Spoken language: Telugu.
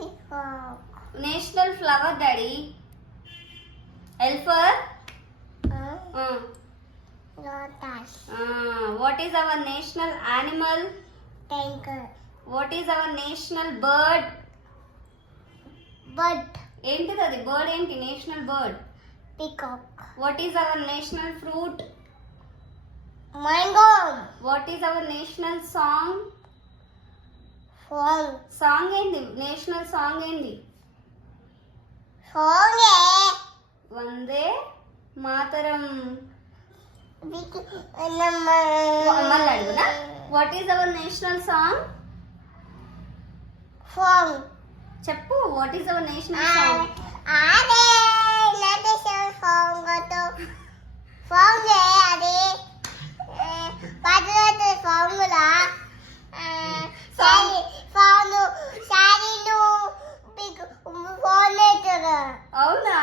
National flower, Daddy. L for? Lotus. What is our national animal? Tiger. What is our national bird? Bird. ఏంటిది అది బర్డ్ ఏంటి national bird? Peacock. What is our national fruit? Mango. What is our national song? Song. Song ఏంది? నేషనల్ సాంగ్ ఏంది? Song. వందే మాతరం. మళ్ళీ అడుగునా? What is our national song? Song. చెప్పు, what is our national song? అదే లేటెస్ట్ సాంగ్ తో సాంగ్ అది పాటల సాంగ్ లా సాంగ్ సారీను పిక్ ఫోన్ అవునా?